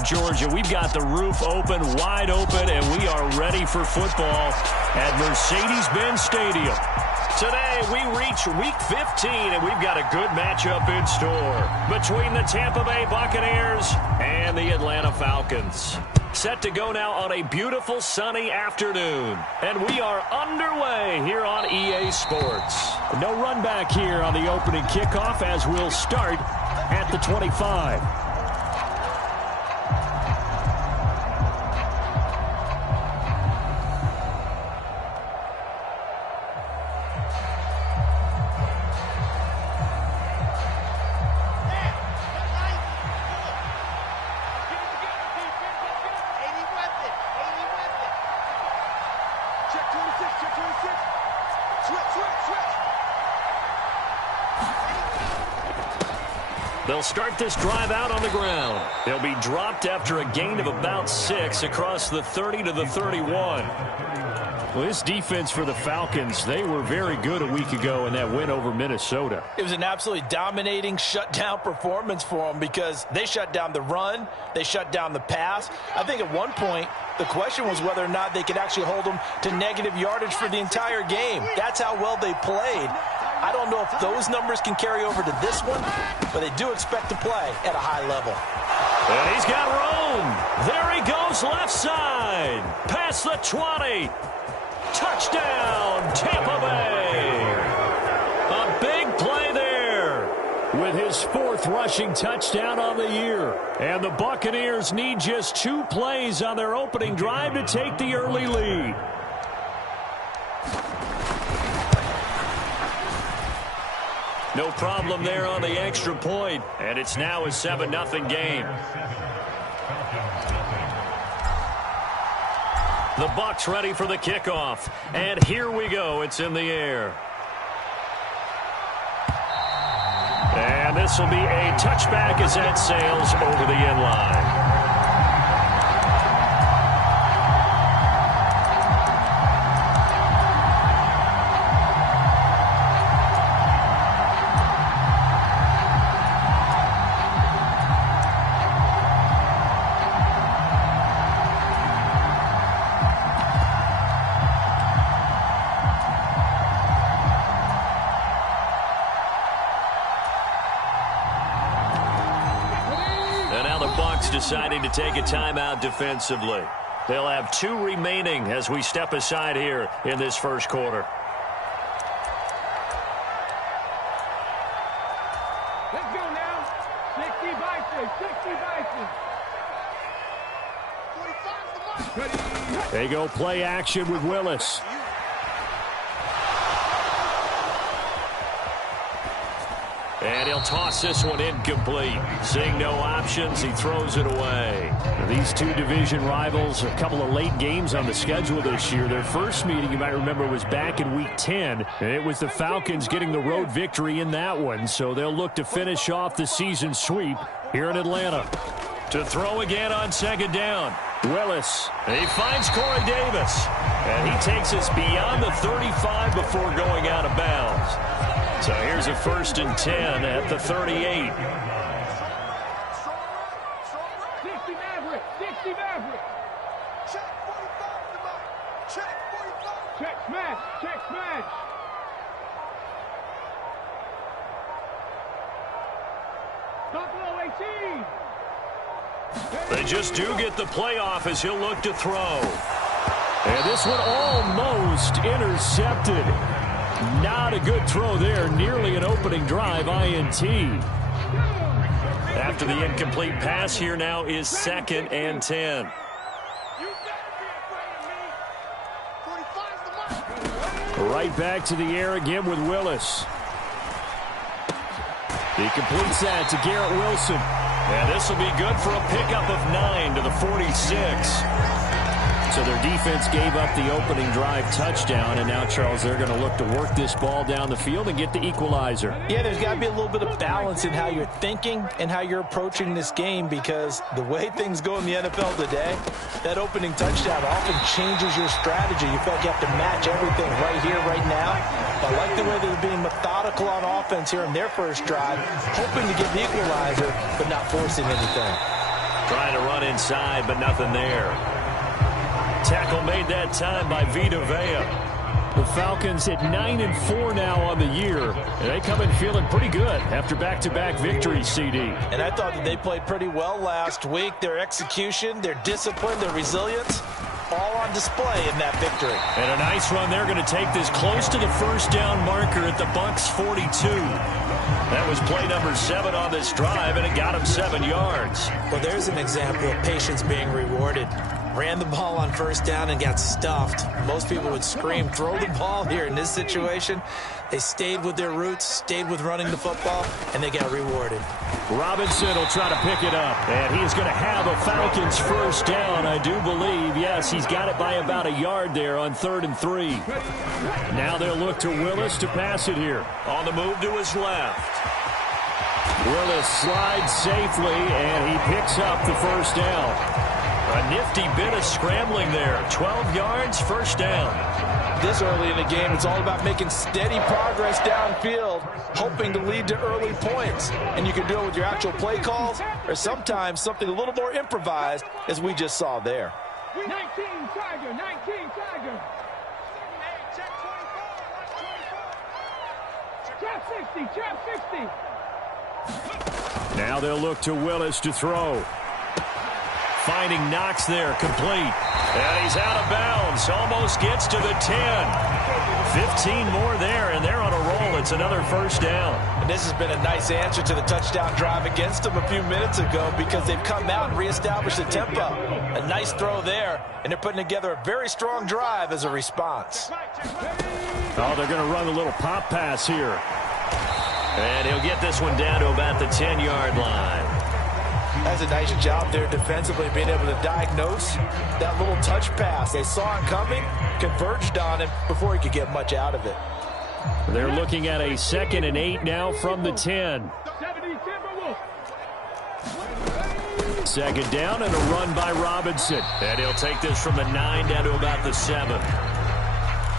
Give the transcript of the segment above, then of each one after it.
of Georgia. We've got the roof open, wide open, and we are ready for football at Mercedes-Benz Stadium. Today, we reach Week 15, and we've got a good matchup in store between the Tampa Bay Buccaneers and the Atlanta Falcons. Set to go now on a beautiful sunny afternoon. And we are underway here on EA Sports. No run back here on the opening kickoff as we'll start at the 25. They'll start this drive out on the ground. They'll be dropped after a gain of about 6 across the 30 to the 31. Well, this defense for the Falcons, they were very good a week ago in that win over Minnesota. It was an absolutely dominating shutdown performance for them because they shut down the run, they shut down the pass. I think at one point, the question was whether or not they could actually hold them to negative yardage for the entire game. That's how well they played. I don't know if those numbers can carry over to this one, but they do expect to play at a high level. And he's got room. There he goes left side. Past the 20. Touchdown, Tampa Bay. A big play there with his 4th rushing touchdown on the year. And the Buccaneers need just 2 plays on their opening drive to take the early lead. No problem there on the extra point, and it's now a 7-0 game. The Bucs ready for the kickoff, and here we go. It's in the air. And this will be a touchback as that sails over the end line. Deciding to take a timeout defensively. They'll have 2 remaining as we step aside here in this first quarter. Let's go now. 60 Bison. They go play action with Willis. And he'll toss this one incomplete. Seeing no options, he throws it away. These 2 division rivals, a couple of late games on the schedule this year. Their first meeting, you might remember, was back in Week 10. And it was the Falcons getting the road victory in that one. So they'll look to finish off the season sweep here in Atlanta. To throw again on 2nd down. Willis. He finds Corey Davis. And he takes us beyond the 35 before going out of bounds. So here's a 1st and 10 at the 38. 60 Maverick. 60 Maverick. Check 45 tonight. Check 45. Check smash. Check smash. Top low 18. They just do get the playoff as he'll look to throw. And this one almost intercepted. Not a good throw there. Nearly an opening drive INT. After the incomplete pass, here now is 2nd and 10. Right back to the air again with Willis. He completes that to Garrett Wilson. And this will be good for a pickup of 9 to the 46. So their defense gave up the opening drive touchdown, and now, Charles, they're going to look to work this ball down the field and get the equalizer. Yeah, there's got to be a little bit of balance in how you're thinking and how you're approaching this game, because the way things go in the NFL today, that opening touchdown often changes your strategy. You feel like you have to match everything right here, right now. But I like the way they're being methodical on offense here in their first drive, hoping to get the equalizer, but not forcing anything. Trying to run inside, but nothing there. Tackle made that time by Vita Vea. The Falcons at 9-4 now on the year. And they come in feeling pretty good after back-to-back victories, CD. And I thought that they played pretty well last week. Their execution, their discipline, their resilience, all on display in that victory. And a nice run. They're going to take this close to the first down marker at the Bucs 42. That was play number 7 on this drive, and it got him 7 yards. Well, there's an example of patience being rewarded. Ran the ball on first down and got stuffed. Most people would scream, throw the ball here. In this situation, they stayed with their roots, stayed with running the football, and they got rewarded. Robinson will try to pick it up, and he's going to have a Falcons first down, I do believe. Yes, he's got it by about a yard there on 3rd and 3. Now they'll look to Willis to pass it here. On the move to his left. Willis slides safely, and he picks up the first down. A nifty bit of scrambling there. 12 yards, first down. This early in the game, it's all about making steady progress downfield, hoping to lead to early points. And you can do it with your actual play calls, or sometimes something a little more improvised, as we just saw there. 19 Tiger, 19 Tiger. Check 24, Trap 60, Trap 60. Now they'll look to Willis to throw. Finding Knox there, complete. And he's out of bounds. Almost gets to the 10. 15 more there, and they're on a roll. It's another first down. And this has been a nice answer to the touchdown drive against them a few minutes ago, because they've come out and reestablished the tempo. A nice throw there, and they're putting together a very strong drive as a response. Oh, they're going to run a little pop pass here. And he'll get this one down to about the 10-yard line. That's a nice job there defensively, being able to diagnose that little touch pass. They saw it coming, converged on him before he could get much out of it. They're looking at a 2nd and 8 now from the 10. 2nd down and a run by Robinson. And he'll take this from the 9 down to about the 7.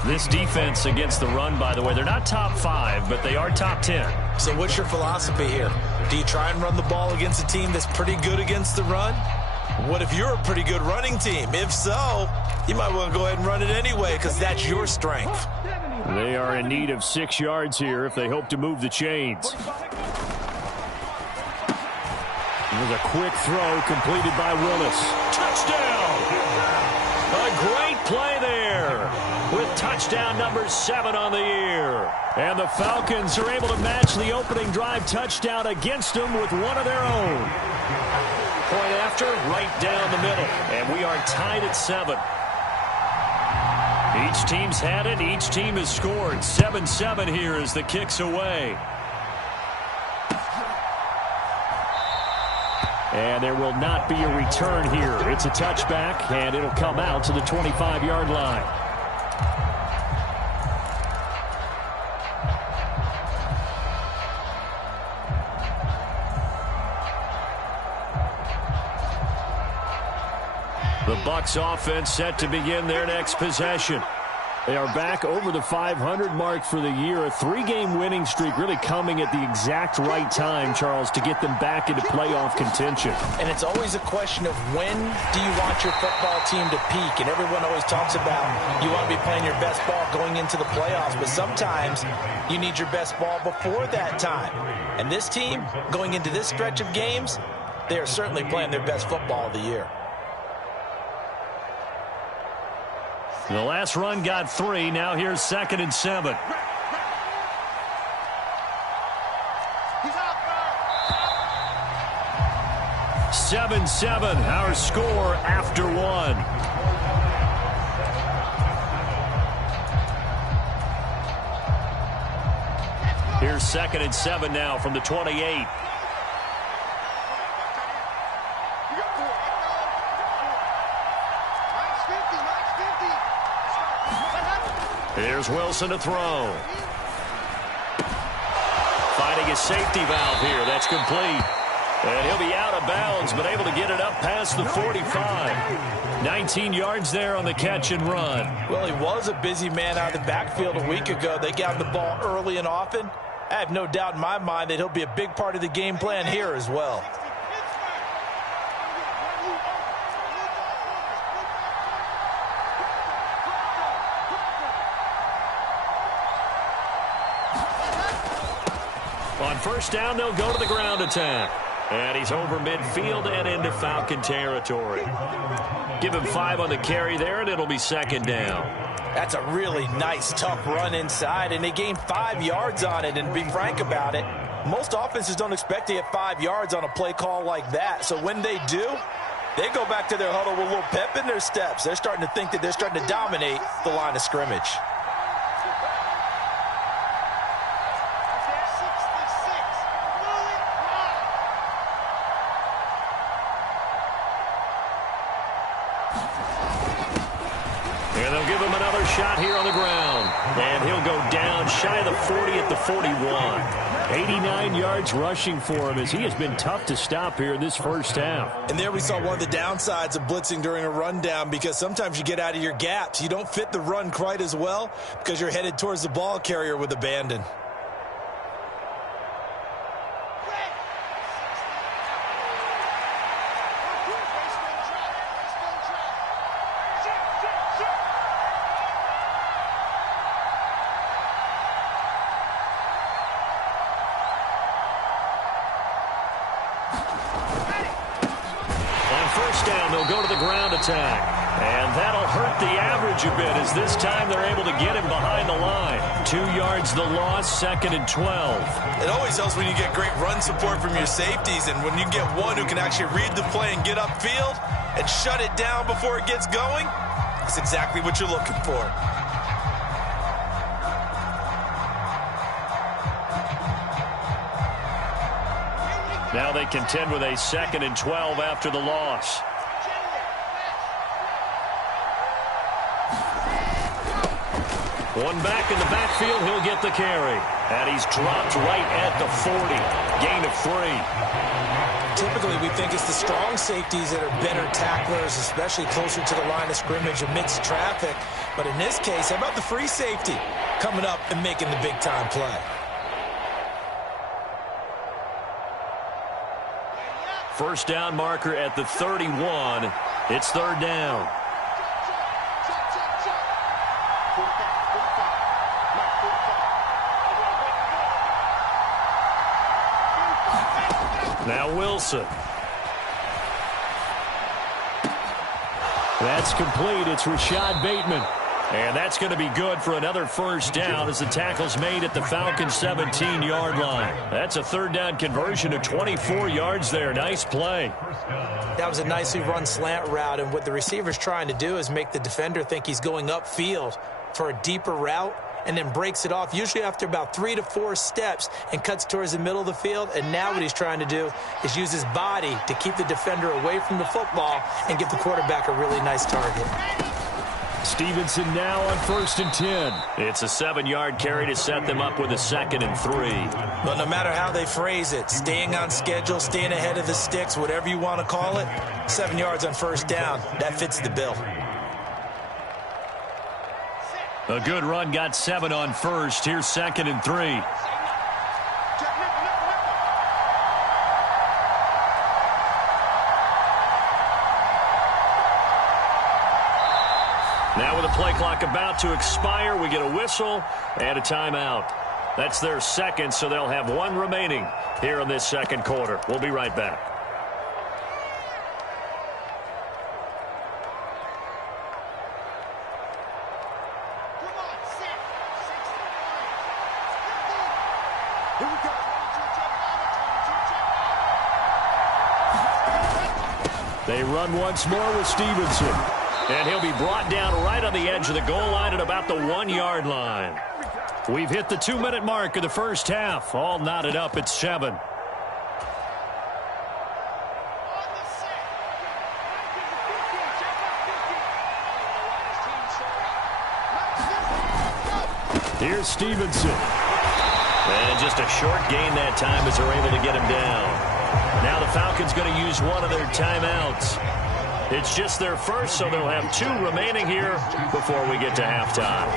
This defense against the run, by the way, they're not top 5, but they are top 10. So what's your philosophy here? Do you try and run the ball against a team that's pretty good against the run? What if you're a pretty good running team? If so, you might want to go ahead and run it anyway, because that's your strength. They are in need of 6 yards here if they hope to move the chains. There's a quick throw completed by Willis. Touchdown! A great play there with touchdown number 7 on the year. And the Falcons are able to match the opening drive touchdown against them with one of their own. Point after, right down the middle. And we are tied at 7. Each team's had it. Each team has scored. 7-7 here as the kick's away. And there will not be a return here. It's a touchback, and it'll come out to the 25-yard line. The Bucs offense set to begin their next possession. They are back over the 500 mark for the year. A 3-game winning streak really coming at the exact right time, Charles, to get them back into playoff contention. And it's always a question of when do you want your football team to peak? And everyone always talks about you want to be playing your best ball going into the playoffs, but sometimes you need your best ball before that time. And this team, going into this stretch of games, they are certainly playing their best football of the year. The last run got 3. Now here's 2nd and 7. He's out there. 7-7, our score after 1. Here's 2nd and 7 now from the 28. Here's Wilson to throw. Finding a safety valve here. That's complete. And he'll be out of bounds, but able to get it up past the 45. 19 yards there on the catch and run. Well, he was a busy man out of the backfield a week ago. They got the ball early and often. I have no doubt in my mind that he'll be a big part of the game plan here as well. first down, they'll go to the ground attack. And he's over midfield and into Falcon territory. Give him 5 on the carry there, and it'll be second down. That's a really nice, tough run inside, and they gained 5 yards on it. And to be frank about it, most offenses don't expect to get 5 yards on a play call like that. So when they do, they go back to their huddle with a little pep in their steps. They're starting to think that they're starting to dominate the line of scrimmage. And they'll give him another shot here on the ground. And he'll go down shy of the 40 at the 41. 89 yards rushing for him as he has been tough to stop here in this first half. And there we saw one of the downsides of blitzing during a rundown, because sometimes you get out of your gaps. You don't fit the run quite as well because you're headed towards the ball carrier with abandon. And that'll hurt the average a bit, as this time they're able to get him behind the line. 2 yards the loss, 2nd and 12. It always helps when you get great run support from your safeties, and when you get one who can actually read the play and get upfield and shut it down before it gets going, that's exactly what you're looking for. Now they contend with a 2nd and 12 after the loss. One back in the backfield, he'll get the carry. And he's dropped right at the 40. Gain of 3. Typically, we think it's the strong safeties that are better tacklers, especially closer to the line of scrimmage amidst traffic. But in this case, how about the free safety coming up and making the big-time play? First down marker at the 31. It's 3rd down. Now Wilson. That's complete. It's Rashad Bateman. And that's going to be good for another first down as the tackle's made at the Falcons' 17-yard line. That's a 3rd down conversion of 24 yards there. Nice play. That was a nicely run slant route, and what the receiver's trying to do is make the defender think he's going upfield for a deeper route, and then breaks it off, usually after about 3 to 4 steps, and cuts towards the middle of the field. And now what he's trying to do is use his body to keep the defender away from the football and give the quarterback a really nice target. Stevenson now on 1st and 10. It's a 7-yard carry to set them up with a 2nd and 3. But no matter how they phrase it, staying on schedule, staying ahead of the sticks, whatever you want to call it, 7 yards on first down, that fits the bill. A good run, got 7 on first. Here's 2nd and 3. Now with the play clock about to expire, we get a whistle and a timeout. That's their 2nd, so they'll have 1 remaining here in this 2nd quarter. We'll be right back. They run once more with Stevenson. And he'll be brought down right on the edge of the goal line at about the 1-yard line. We've hit the 2-minute mark of the first half. All knotted up at 7. Here's Stevenson. And just a short gain that time as they're able to get him down. Now the Falcons going to use one of their timeouts. It's just their first, so they'll have 2 remaining here before we get to halftime.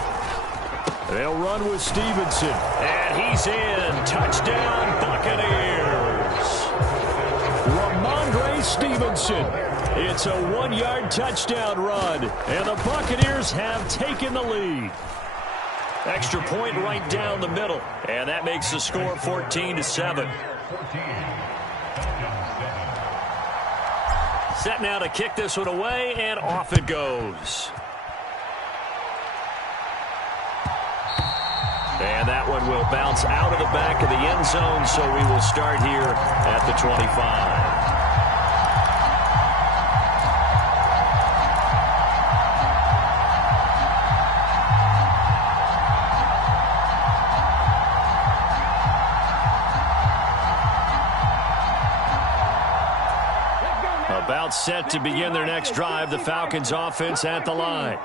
They'll run with Stevenson, and he's in. Touchdown, Buccaneers. Ramondre Stevenson. It's a 1-yard touchdown run, and the Buccaneers have taken the lead. Extra point right down the middle. And that makes the score 14-7. Set now to kick this one away, and off it goes. And that one will bounce out of the back of the end zone, so we will start here at the 25. About set to begin their next drive, the Falcons offense at the line.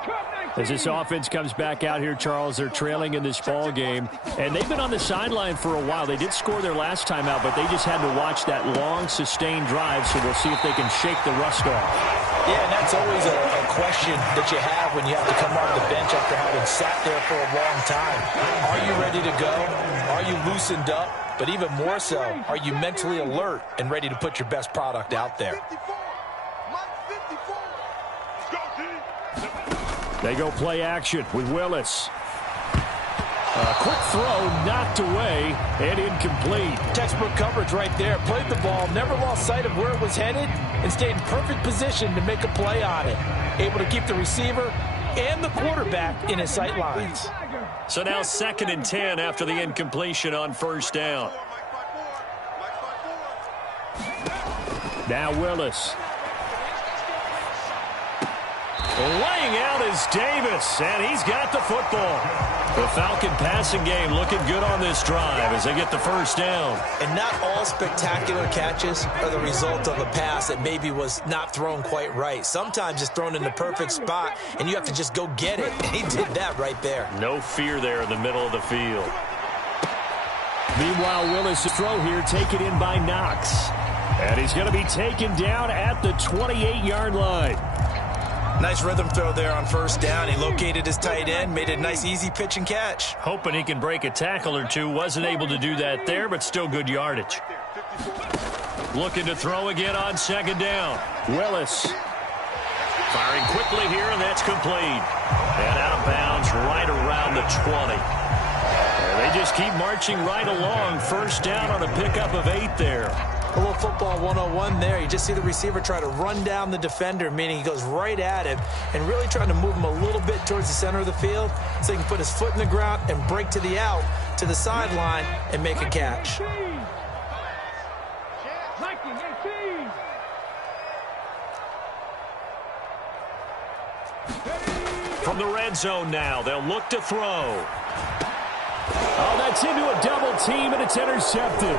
As this offense comes back out here, Charles, they're trailing in this ball game, and they've been on the sideline for a while. They did score their last time out, but they just had to watch that long, sustained drive, so we'll see if they can shake the rust off. Yeah, and that's always a question that you have when you have to come off the bench after having sat there for a long time. Are you ready to go? Are you loosened up? But even more so, are you mentally alert and ready to put your best product out there? They go play action with Willis. A quick throw knocked away and incomplete. Textbook coverage right there. Played the ball, never lost sight of where it was headed, and stayed in perfect position to make a play on it. Able to keep the receiver and the quarterback in his sight lines. So now 2nd and 10 after the incompletion on first down. Now Willis. Laying out is Davis, and he's got the football. The Falcon passing game looking good on this drive as they get the first down. And not all spectacular catches are the result of a pass that maybe was not thrown quite right. Sometimes it's thrown in the perfect spot, and you have to just go get it. And he did that right there. No fear there in the middle of the field. Meanwhile, Willis' throw here taken in by Knox. And he's going to be taken down at the 28-yard line. Nice rhythm throw there on first down. He located his tight end, made a nice easy pitch and catch. Hoping he can break a tackle or two. Wasn't able to do that there, but still good yardage. Looking to throw again on 2nd down. Willis. Firing quickly here, and that's complete. And out of bounds right around the 20. And they just keep marching right along. First down on a pickup of 8 there. A little football 101 there. You just see the receiver try to run down the defender, meaning he goes right at him and really trying to move him a little bit towards the center of the field so he can put his foot in the ground and break to the out, to the sideline, and make a catch. From the red zone now, they'll look to throw. Oh, that's into a double team, and it's intercepted.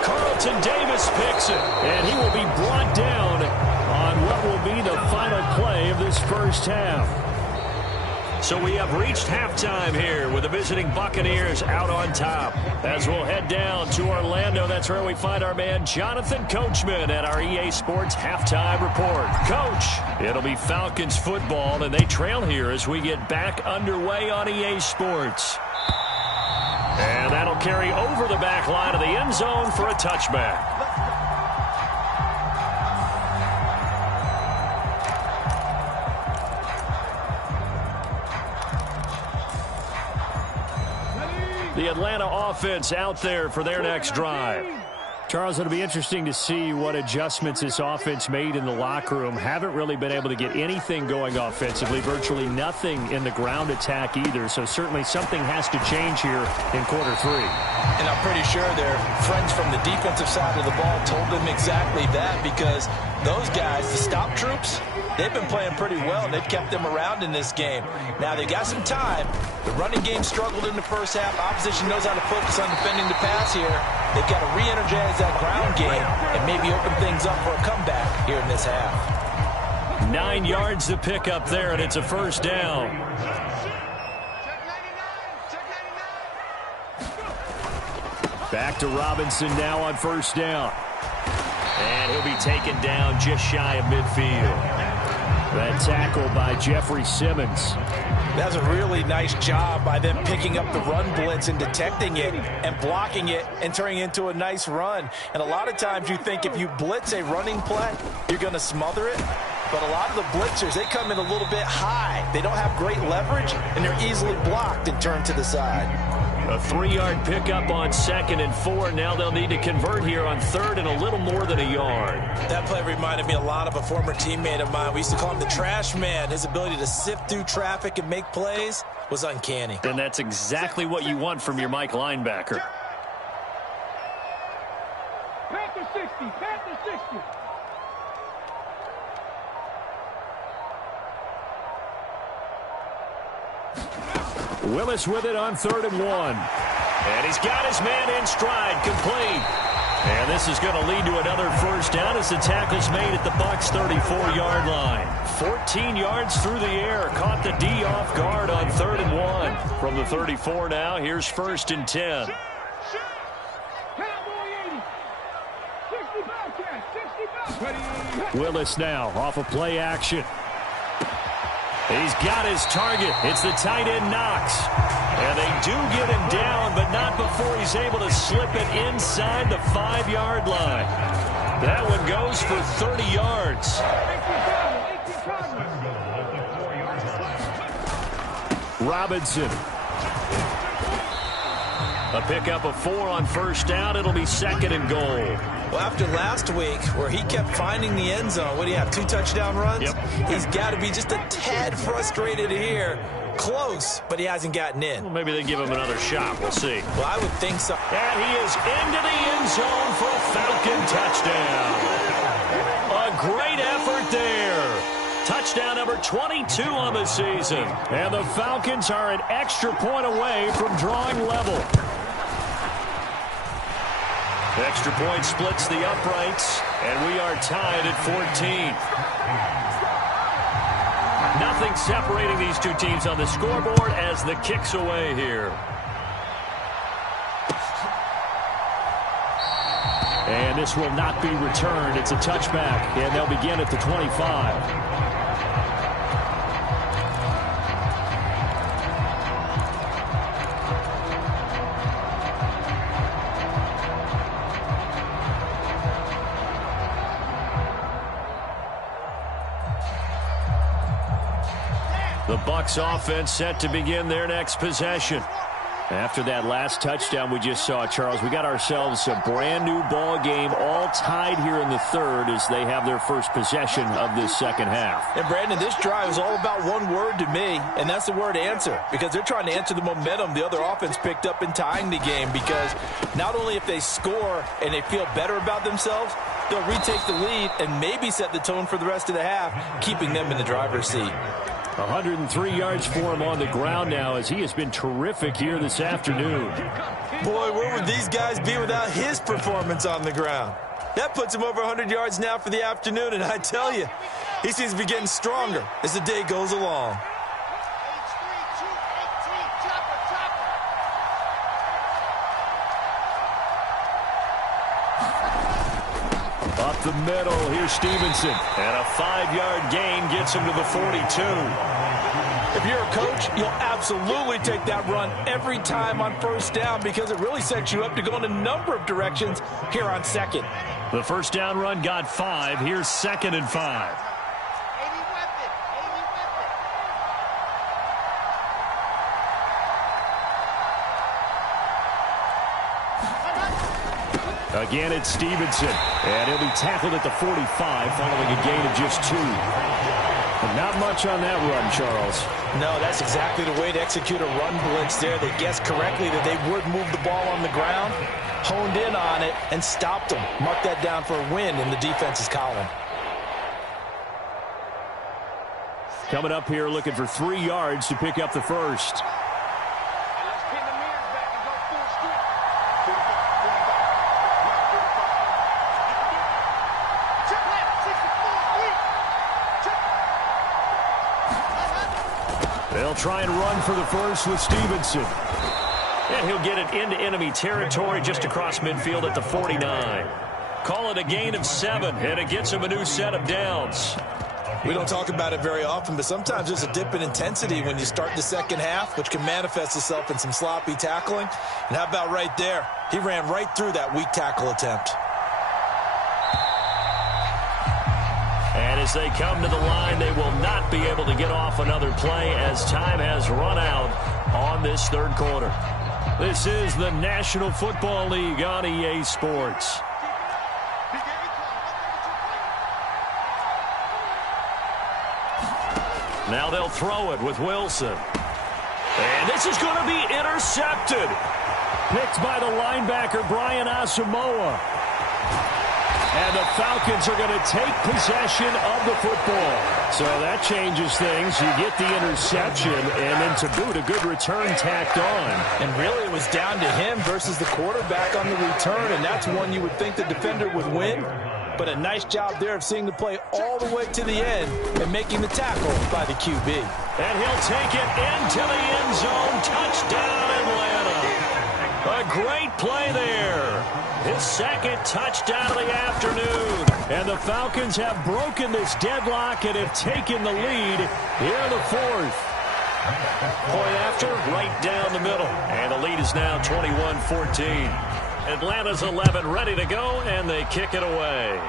Carlton Davis picks it, and he will be brought down on what will be the final play of this first half. So we have reached halftime here with the visiting Buccaneers out on top. As we'll head down to Orlando, that's where we find our man Jonathan Coachman at our EA Sports Halftime Report. Coach, it'll be Falcons football, and they trail here as we get back underway on EA Sports. And that'll carry over the back line of the end zone for a touchback. The Atlanta offense out there for their next drive. Charles, it'll be interesting to see what adjustments this offense made in the locker room. Haven't really been able to get anything going offensively, virtually nothing in the ground attack either. So certainly something has to change here in quarter 3. And I'm pretty sure their friends from the defensive side of the ball told them exactly that, because those guys, the stop troops, they've been playing pretty well, and they've kept them around in this game. Now, they got some time. The running game struggled in the first half. Opposition knows how to focus on defending the pass here. They've got to re-energize that ground game and maybe open things up for a comeback here in this half. 9 yards to pick up there, and it's a first down. Back to Robinson now on first down. And he'll be taken down just shy of midfield. That tackle by Jeffrey Simmons. That's a really nice job by them picking up the run blitz and detecting it and blocking it and turning it into a nice run. And a lot of times you think if you blitz a running play, you're going to smother it. But a lot of the blitzers, they come in a little bit high. They don't have great leverage, and they're easily blocked and turned to the side. A 3-yard pickup on 2nd and 4. Now they'll need to convert here on 3rd and a little more than a yard. That play reminded me a lot of a former teammate of mine. We used to call him the trash man. His ability to sift through traffic and make plays was uncanny. And that's exactly what you want from your Mike linebacker. Panther 60, Panther 60. Willis with it on 3rd and 1. And he's got his man in stride, complete. And this is going to lead to another first down as the tackle's made at the Bucs' 34-yard line. 14 yards through the air. Caught the D off guard on 3rd and 1. From the 34 now, here's 1st and 10. Cowboy 80. 60 Bobcats, 60 Bobcats. Willis now off of play action. He's got his target. It's the tight end Knox. And they do get him down, but not before he's able to slip it inside the 5-yard line. That one goes for 30 yards. Robinson. A pickup of 4 on 1st down. It'll be 2nd and goal. Well, after last week where he kept finding the end zone, what do you have, 2 touchdown runs? Yep. He's got to be just a tad frustrated here. Close, but he hasn't gotten in. Well, maybe they give him another shot. We'll see. Well, I would think so. And he is into the end zone for a Falcon touchdown. A great effort there. Touchdown number 22 on the season. And the Falcons are an extra point away from drawing level. The extra point splits the uprights, and we are tied at 14. Nothing separating these two teams on the scoreboard as the kick's away here. And this will not be returned. It's a touchback, and they'll begin at the 25. The Bucs offense set to begin their next possession. After that last touchdown we just saw, Charles, we got ourselves a brand new ball game, all tied here in the 3rd as they have their first possession of this 2nd half. And Brandon, this drive is all about one word to me, and that's the word answer, because they're trying to answer the momentum the other offense picked up in tying the game, because not only if they score and they feel better about themselves, they'll retake the lead and maybe set the tone for the rest of the half, keeping them in the driver's seat. 103 yards for him on the ground now as he has been terrific here this afternoon. Boy, where would these guys be without his performance on the ground? That puts him over 100 yards now for the afternoon, and I tell you, he seems to be getting stronger as the day goes along. Up the middle, here's Stevenson. And a 5-yard gain gets him to the 42. If you're a coach, you'll absolutely take that run every time on 1st down because it really sets you up to go in a number of directions here on 2nd. The 1st down run got 5. Here's 2nd and 5. Again, it's Stevenson, and he'll be tackled at the 45 following a gain of just 2. But not much on that run, Charles. No, that's exactly the way to execute a run blitz there. They guessed correctly that they would move the ball on the ground, honed in on it, and stopped them. Mark that down for a win in the defense's column. Coming up here looking for 3 yards to pick up the first. They'll try and run for the first with Stevenson. And he'll get it into enemy territory just across midfield at the 49. Call it a gain of 7, and it gets him a new set of downs. We don't talk about it very often, but sometimes there's a dip in intensity when you start the 2nd half, which can manifest itself in some sloppy tackling. And how about right there? He ran right through that weak tackle attempt. And And as they come to the line, they will not be able to get off another play as time has run out on this third quarter. This is the National Football League on EA Sports. Now they'll throw it with Wilson. And this is going to be intercepted. Picked by the linebacker, Brian Asamoah. And the Falcons are going to take possession of the football. So that changes things. You get the interception, and then to boot, a good return tacked on. And really, it was down to him versus the quarterback on the return, and that's one you would think the defender would win. But a nice job there of seeing the play all the way to the end and making the tackle by the QB. And he'll take it into the end zone. Touchdown, Atlanta. A great play there. His second touchdown of the afternoon. And the Falcons have broken this deadlock and have taken the lead here in the fourth. Point after, right down the middle. And the lead is now 21-14. Atlanta's 11 ready to go, and they kick it away.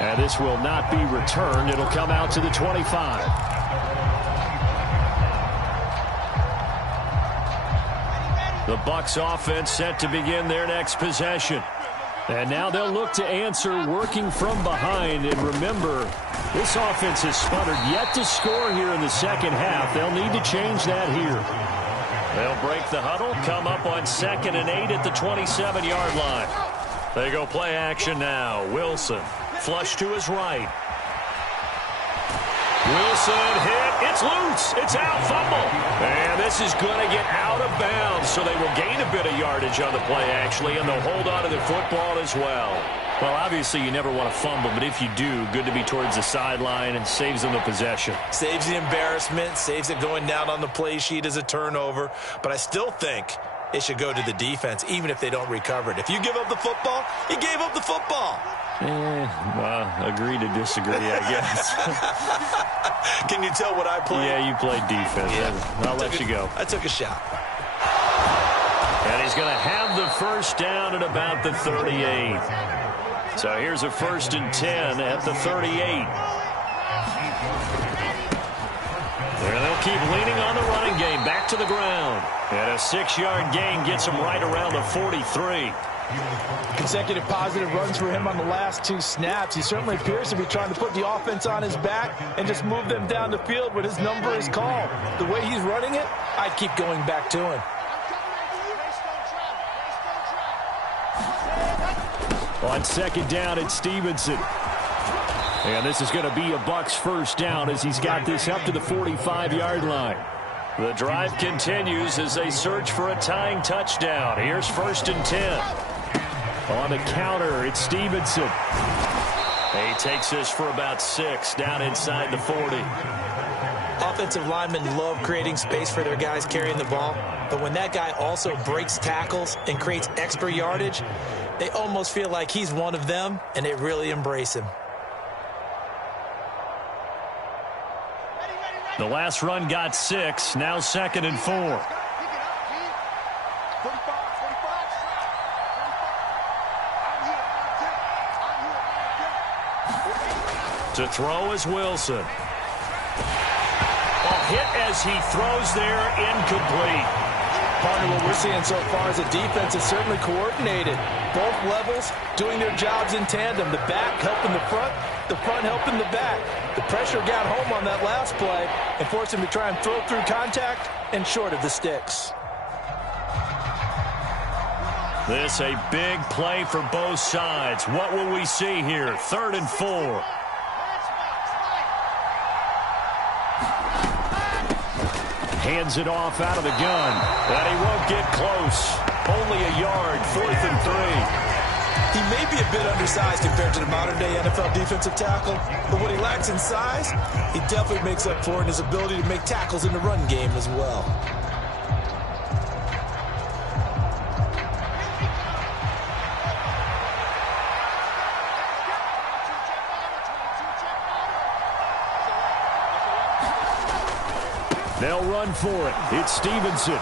And this will not be returned. It'll come out to the 25. The Bucs offense set to begin their next possession. And now they'll look to answer working from behind. And remember, this offense has sputtered yet to score here in the second half. They'll need to change that here. They'll break the huddle, come up on 2nd and 8 at the 27-yard line. They go play action now. Wilson, flush to his right. Wilson hit. It's loose. It's out. Fumble. And this is going to get out of bounds, so they will gain a bit of yardage on the play, actually, and they'll hold on to the football as well. Well, obviously, you never want to fumble, but if you do, good to be towards the sideline and saves them the possession. Saves the embarrassment, saves it going down on the play sheet as a turnover, but I still think it should go to the defense, even if they don't recover it. If you give up the football, you gave up the football. Agree to disagree, I guess. Can you tell what I played? Yeah, you played defense. Yeah. I'll let you go. I took a shot. And he's going to have the first down at about the 38. So here's a 1st and 10 at the 38. And they'll keep leaning on the running game. Back to the ground. And a 6-yard gain gets him right around the 43. Consecutive positive runs for him on the last 2 snaps. He certainly appears to be trying to put the offense on his back and just move them down the field when his number is called. The way he's running it, I'd keep going back to him. On 2nd down, it's Stevenson. And this is going to be a Bucs first down as he's got this up to the 45-yard line. The drive continues as they search for a tying touchdown. Here's 1st and 10. On the counter, it's Stevenson. He takes this for about 6 down inside the 40. Offensive linemen love creating space for their guys carrying the ball, but when that guy also breaks tackles and creates extra yardage, they almost feel like he's one of them, and they really embrace him. The last run got 6, now 2nd and 4. To throw is Wilson. A hit as he throws there, incomplete. Partner, what we're seeing so far is the defense is certainly coordinated. Both levels doing their jobs in tandem. The back helping the front helping the back. The pressure got home on that last play and forced him to try and throw through contact and short of the sticks. This a big play for both sides. What will we see here? 3rd and 4. Hands it off out of the gun. And he won't get close. Only a yard, 4th and 3. He may be a bit undersized compared to the modern-day NFL defensive tackle, but what he lacks in size, he definitely makes up for in his ability to make tackles in the run game as well. They'll run for it. It's Stevenson.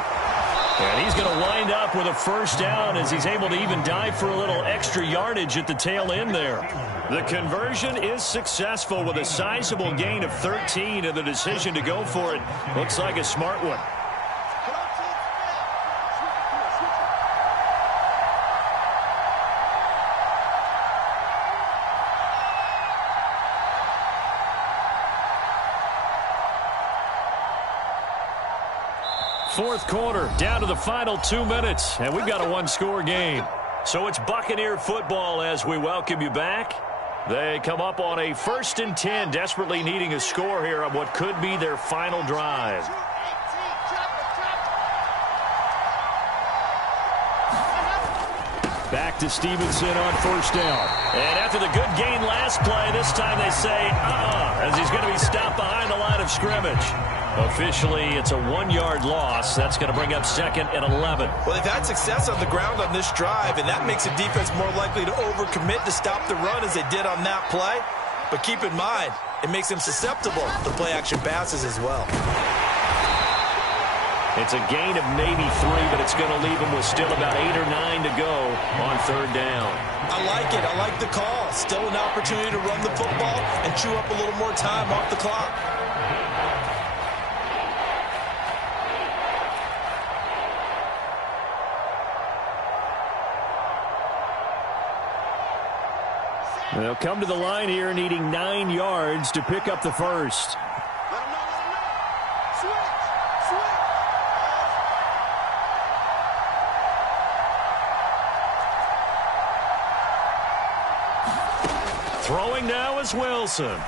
And he's going to wind up with a first down as he's able to even dive for a little extra yardage at the tail end there. The conversion is successful with a sizable gain of 13, and the decision to go for it looks like a smart one. Fourth quarter, down to the final 2 minutes, and we've got a one-score game. So it's Buccaneer football as we welcome you back. They come up on a 1st and 10, desperately needing a score here on what could be their final drive. Back to Stevenson on first down. And after the good gain last play, this time they say, as he's going to be stopped behind the line of scrimmage. Officially, it's a 1-yard loss. That's going to bring up 2nd and 11. Well, they've had success on the ground on this drive, and that makes a defense more likely to overcommit to stop the run as they did on that play. But keep in mind, it makes them susceptible to play-action passes as well. It's a gain of maybe 3, but it's going to leave them with still about 8 or 9 to go on 3rd down. I like it. I like the call. Still an opportunity to run the football and chew up a little more time off the clock. They'll come to the line here needing 9 yards to pick up the first. Throwing now is Wilson.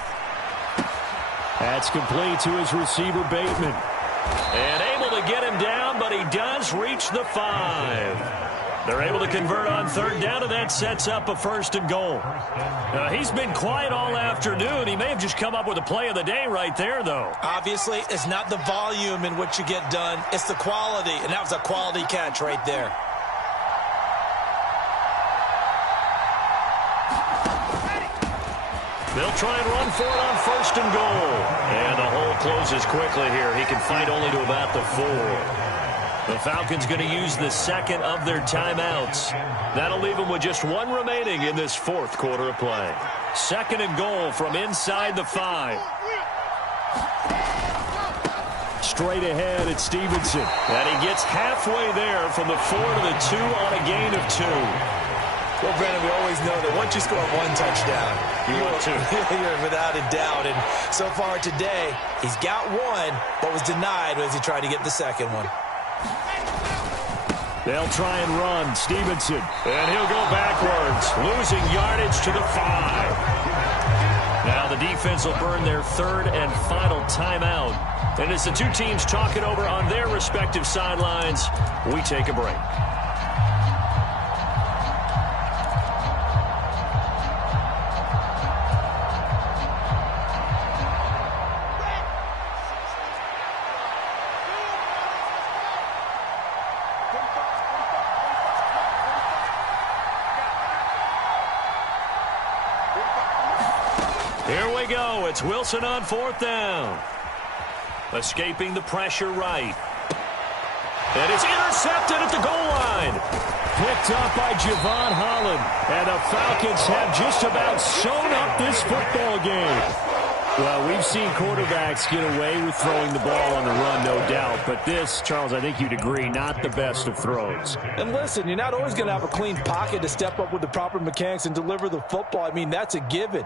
That's complete to his receiver, Bateman. And able to get him down, but he does reach the 5. They're able to convert on 3rd down, and that sets up a 1st and goal. He's been quiet all afternoon. He may have just come up with a play of the day right there, though. Obviously, it's not the volume in which you get done. It's the quality, and that was a quality catch right there. They'll try and run for it on 1st and goal. And the hole closes quickly here. He can fight only to about the 4. The Falcons going to use the 2nd of their timeouts. That'll leave them with just 1 remaining in this 4th quarter of play. 2nd and goal from inside the 5. Straight ahead at Stevenson. And he gets halfway there from the 4 to the 2 on a gain of 2. Well, Brandon, we always know that once you score 1 touchdown, you're without a doubt. And so far today, he's got 1, but was denied as he tried to get the 2nd one. They'll try and run. Stevenson. And he'll go backwards, losing yardage to the 5. Now the defense will burn their 3rd and final timeout. And as the two teams talk it over on their respective sidelines, we take a break. Here we go. It's Wilson on 4th down. Escaping the pressure right. And it's intercepted at the goal line. Picked up by Javon Holland. And the Falcons have just about sewn up this football game. Well, we've seen quarterbacks get away with throwing the ball on the run, no doubt. But this, Charles, I think you'd agree, not the best of throws. And listen, you're not always going to have a clean pocket to step up with the proper mechanics and deliver the football. I mean, that's a given.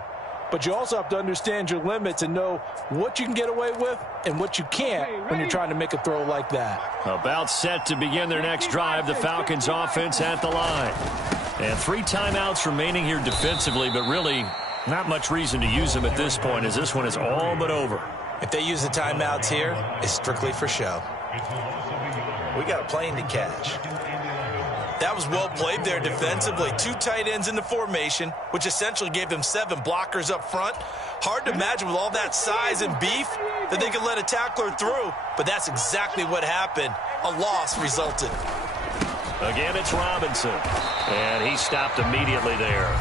But you also have to understand your limits and know what you can get away with and what you can't when you're trying to make a throw like that. About set to begin their next drive, the Falcons offense at the line. And 3 timeouts remaining here defensively, but really not much reason to use them at this point as this one is all but over. If they use the timeouts here, it's strictly for show. We got a plane to catch. That was well played there defensively. 2 tight ends in the formation, which essentially gave them 7 blockers up front. Hard to imagine with all that size and beef that they could let a tackler through, but that's exactly what happened. A loss resulted. Again, it's Robinson, and he stopped immediately there.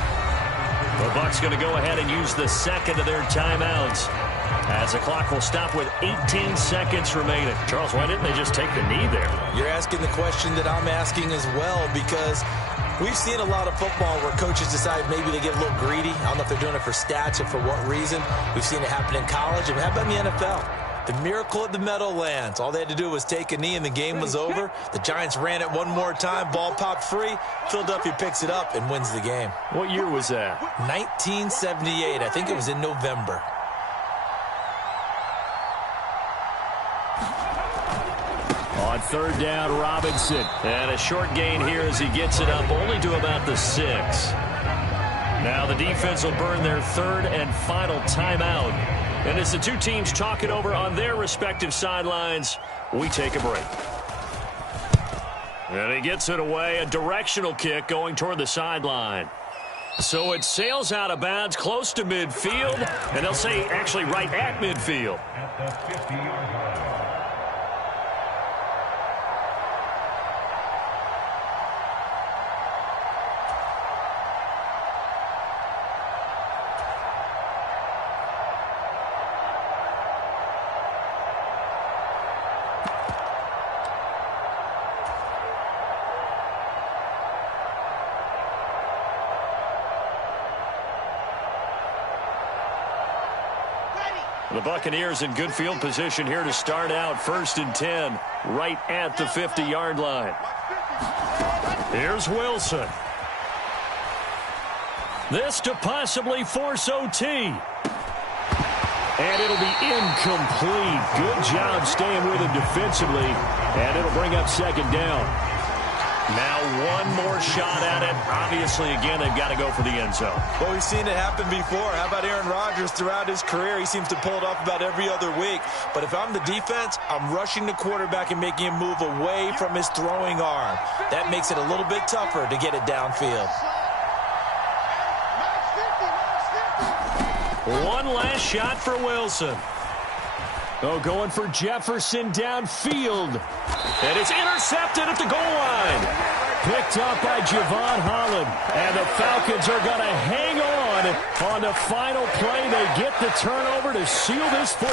The Bucs going to go ahead and use the 2nd of their timeouts. As the clock will stop with 18 seconds remaining. Charles, why didn't they just take the knee there? You're asking the question that I'm asking as well, because we've seen a lot of football where coaches decide maybe they get a little greedy. I don't know if they're doing it for stats or for what reason. We've seen it happen in college. And how about in the NFL? The miracle of the Meadowlands. All they had to do was take a knee and the game was over. The Giants ran it one more time. Ball popped free. Philadelphia picks it up and wins the game. What year was that? 1978. I think it was in November. On third down, Robinson. And a short gain here as he gets it up only to about the 6. Now the defense will burn their third and final timeout. And as the two teams talk it over on their respective sidelines, we take a break. And he gets it away, a directional kick going toward the sideline. So it sails out of bounds close to midfield, and they'll say actually right at midfield. At the 50-yard line. The Buccaneers in good field position here to start out 1st and 10, right at the 50-yard line. Here's Wilson. This to possibly force OT. And it'll be incomplete. Good job staying with him defensively, and it'll bring up 2nd down. Now one more shot at it. Obviously, again, they've got to go for the end zone. Well, we've seen it happen before. How about Aaron Rodgers throughout his career? He seems to pull it off about every other week. But if I'm the defense, I'm rushing the quarterback and making him move away from his throwing arm. That makes it a little bit tougher to get it downfield. One last shot for Wilson. Oh, going for Jefferson downfield. And it's intercepted at the goal line. Picked up by Javon Holland. And the Falcons are going to hang on the final play. They get the turnover to seal this football.